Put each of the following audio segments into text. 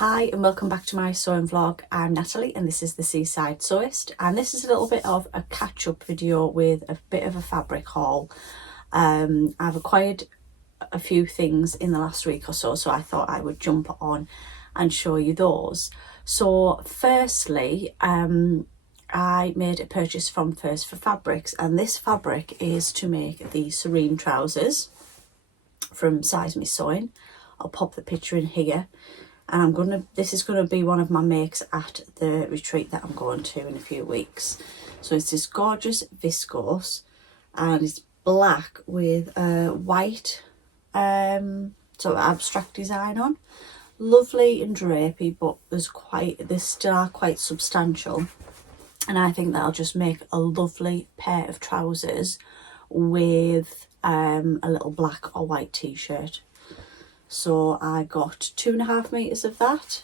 Hi and welcome back to my sewing vlog. I'm Natalie and this is the Seaside Sewist, and this is a little bit of a catch-up video with a bit of a fabric haul. I've acquired a few things in the last week or so, so I thought I would jump on and show you those. So firstly, I made a purchase from First for Fabrics, and this fabric is to make the Serene trousers from Size Me Sewing. I'll pop the picture in here. And this is gonna be one of my makes at the retreat that I'm going to in a few weeks. So it's this gorgeous viscose, and it's black with a white sort of abstract design on. Lovely and drapey, but they still are quite substantial. And I think that'll just make a lovely pair of trousers with a little black or white t-shirt. So I got 2.5 meters of that,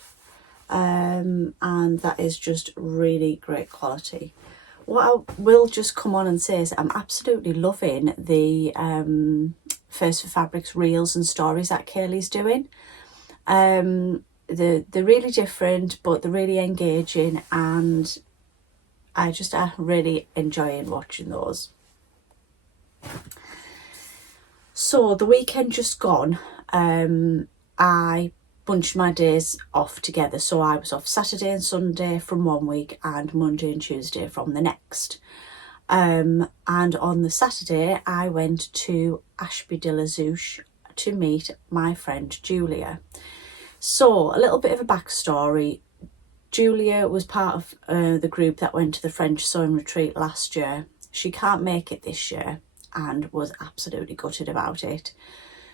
and that is just really great quality. What I will just come on and say is I'm absolutely loving the First for Fabrics reels and stories that Kaylee's doing. They're really different, but they're really engaging, and I'm really enjoying watching those. So the weekend just gone, I bunched my days off together. So I was off Saturday and Sunday from one week and Monday and Tuesday from the next. And on the Saturday I went to Ashby de la Zouch to meet my friend Julia. So a little bit of a backstory. Julia was part of the group that went to the French sewing retreat last year. She can't make it this year and was absolutely gutted about it.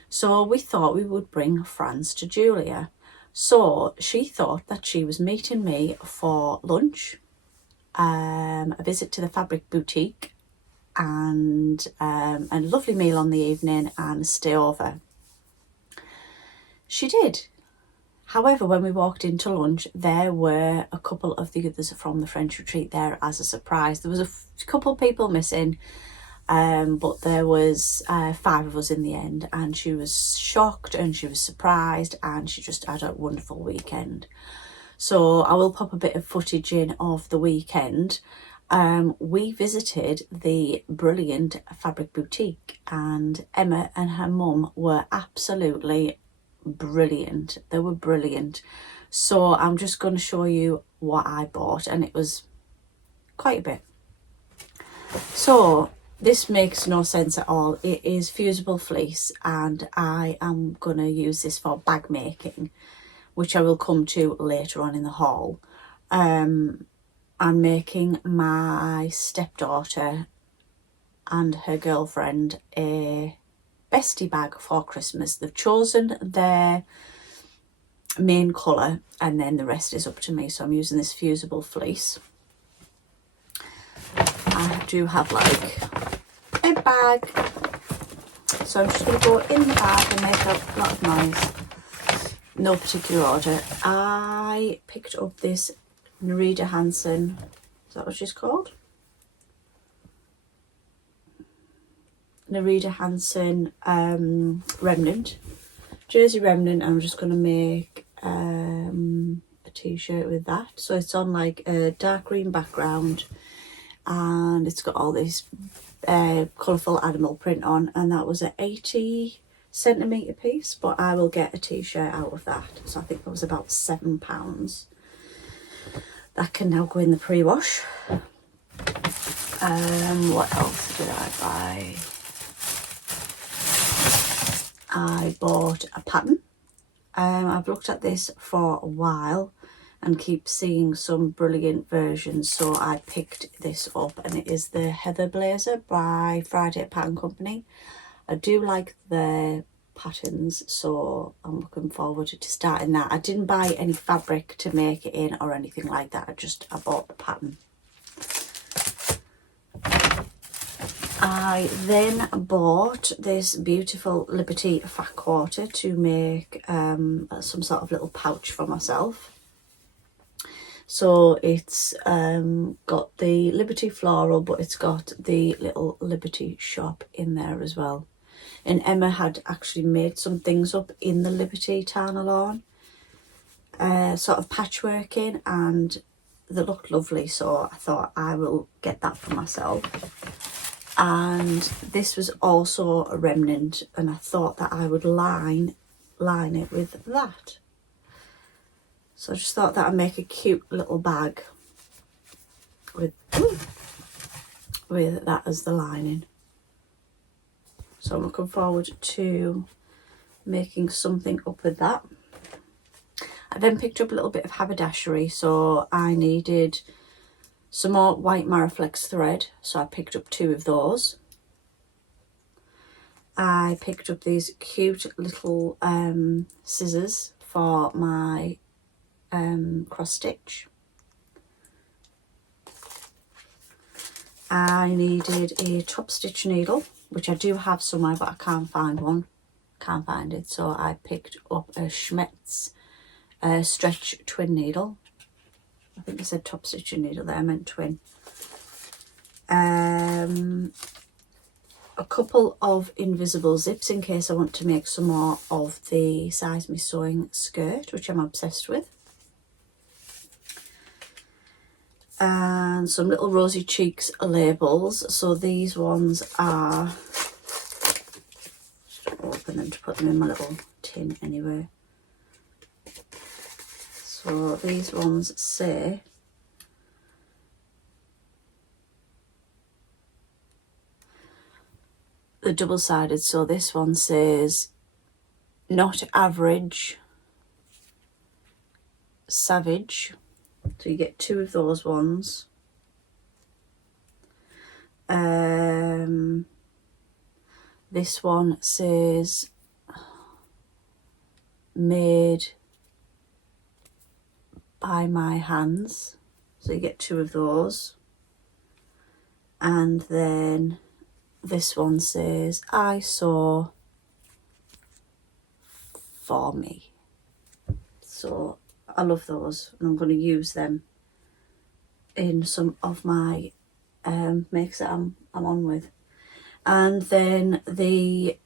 So we thought we would bring France to Julia. So she thought that she was meeting me for lunch, a visit to the fabric boutique, and a lovely meal on the evening and a stay over. She did. However, when we walked into lunch, there were a couple of the others from the French retreat there as a surprise. There was a couple of people missing, but there was 5 of us in the end, and she was shocked and she was surprised, and she just had a wonderful weekend. So I will pop a bit of footage in of the weekend. We visited the brilliant fabric boutique, and Emma and her mum were absolutely brilliant. They were brilliant. So I'm just going to show you what I bought, and it was quite a bit. So this makes no sense at all. It is fusible fleece, and I am going to use this for bag making, which I will come to later on in the haul. I'm making my stepdaughter and her girlfriend a bestie bag for Christmas. They've chosen their main colour, and then the rest is up to me. So I'm using this fusible fleece. I do have like a bag, so I'm just going to go in the bag and make a lot of noise. No particular order. I picked up this Nerida Hansen, is that what she's called? Nerida Hansen remnant, jersey remnant. I'm just going to make a t-shirt with that. So it's on like a dark green background, and it's got all this colourful animal print on, and that was an 80cm piece, but I will get a t-shirt out of that. So I think that was about £7. That can now go in the pre-wash. What else did I buy? I bought a pattern. I've looked at this for a while and keep seeing some brilliant versions, so I picked this up, and it is the Heather Blazer by Friday Pattern Company. I do like their patterns, so I'm looking forward to starting that. I didn't buy any fabric to make it in or anything like that. I bought the pattern. I then bought this beautiful Liberty fat quarter to make some sort of little pouch for myself. So it's got the Liberty floral, but it's got the little Liberty shop in there as well. And Emma had actually made some things up in the Liberty Tarn lawn. sort of patchworking, and they looked lovely, so I thought I will get that for myself. And this was also a remnant, and I thought that I would line it with that. So I just thought that I'd make a cute little bag with that as the lining. So I'm looking forward to making something up with that. I then picked up a little bit of haberdashery, so I needed some more white Maraflex thread, so I picked up 2 of those. I picked up these cute little scissors for my cross stitch. I needed a top stitch needle, which I do have somewhere, but I can't find one. Can't find it, so I picked up a Schmetz stretch twin needle. I think I said top stitch needle there, I meant twin. A couple of invisible zips in case I want to make some more of the Size Me Sewing skirt, which I'm obsessed with. And some little rosy cheeks labels. So these ones are, just open them to put them in my little tin anyway. So these ones say the double-sided, so this one says not average, savage, so you get 2 of those ones. This one says made by my hands, so you get 2 of those. And then this one says I sew for me. So I love those, and I'm going to use them in some of my makes that I'm on with. And then the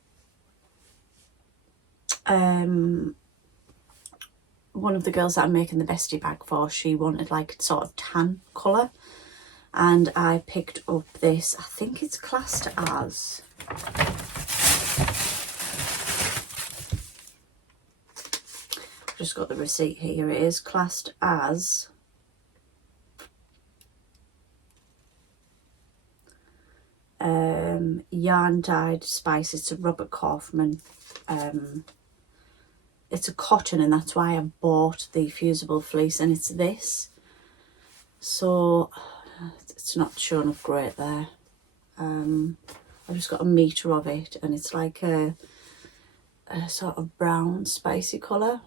one of the girls that I'm making the bestie bag for, she wanted like sort of tan colour, and I picked up this, I think it's classed as, I've just got the receipt here, it is classed as yarn dyed spice. It's a Robert Kaufman, it's a cotton, and that's why I bought the fusible fleece, and it's this, so it's not showing up great there. I've just got a metre of it, and it's like a sort of brown spicy colour,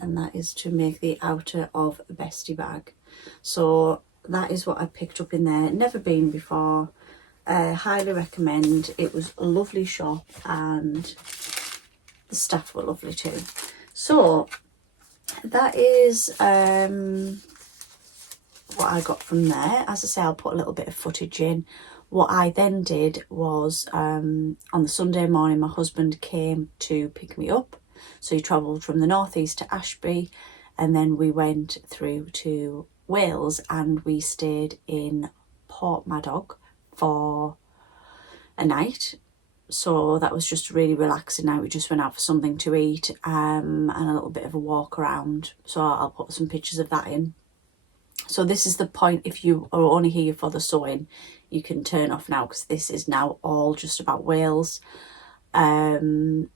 and that is to make the outer of a bestie bag. So that is what I picked up in there. Never been before. Highly recommend. It was a lovely shop, and the staff were lovely too. So that is what I got from there. As I say, I'll put a little bit of footage in. What I then did was on the Sunday morning, my husband came to pick me up. So he travelled from the northeast to Ashby, and then we went through to Wales, and we stayed in Portmadog for a night. So that was just really relaxing night. We just went out for something to eat and a little bit of a walk around. So I'll put some pictures of that in. So this is the point, if you are only here for the sewing, you can turn off now, because this is now all just about Wales. On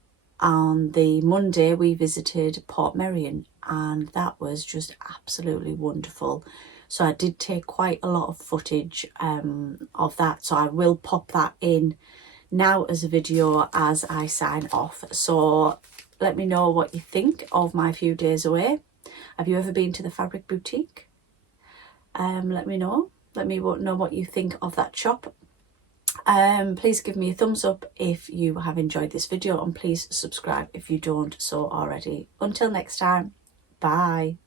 the Monday we visited Portmeirion, and that was just absolutely wonderful. So I did take quite a lot of footage of that, so I will pop that in now as a video as I sign off. So let me know what you think of my few days away. Have you ever been to the Fabric Boutique? Let me know. Let me know what you think of that shop. Please give me a thumbs up if you have enjoyed this video, and please subscribe if you don't so already. Until next time, bye.